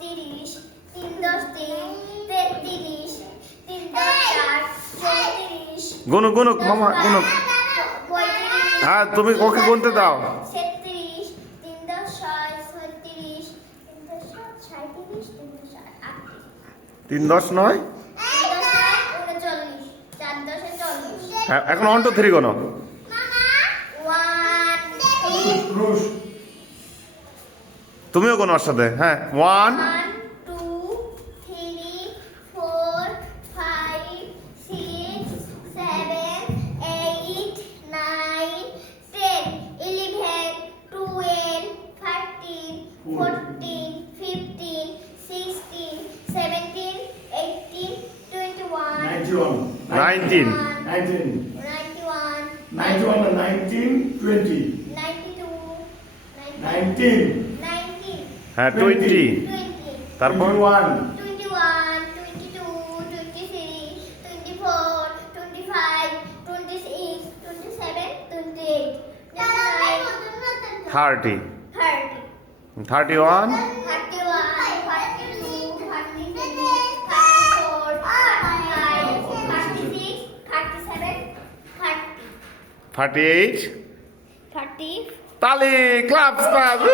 32, 3 10 3, 33, 3 10 4, 34, গুনুক গুনুক মামা গুনুক। 35, হ্যাঁ তুমি ওকে গুনতে দাও। 36, 3 10 6, 36, 3 10 7, 37, 3 10 38, 3 10 9। 3 10 39, 4 10 40, হ্যাঁ এখন 1 2 3 গোনো। 1 2 তুমিও গোনো ওর সাথে। হ্যাঁ 1 1 2 3 4 5 6 7 8 9 10 11 12 13 14 15 16 17 18 21 19 91 91 and 19, 20. 92 19, 19 হ্যাঁ 20 20 তারপর 21, 21, 22, 23, 24, 25, 26, 27, 28, 29, 30 30, 31 31, 32, 33, 34, 35, 36, 37, 38 30, তালি ক্লাবস ক্লাব 34,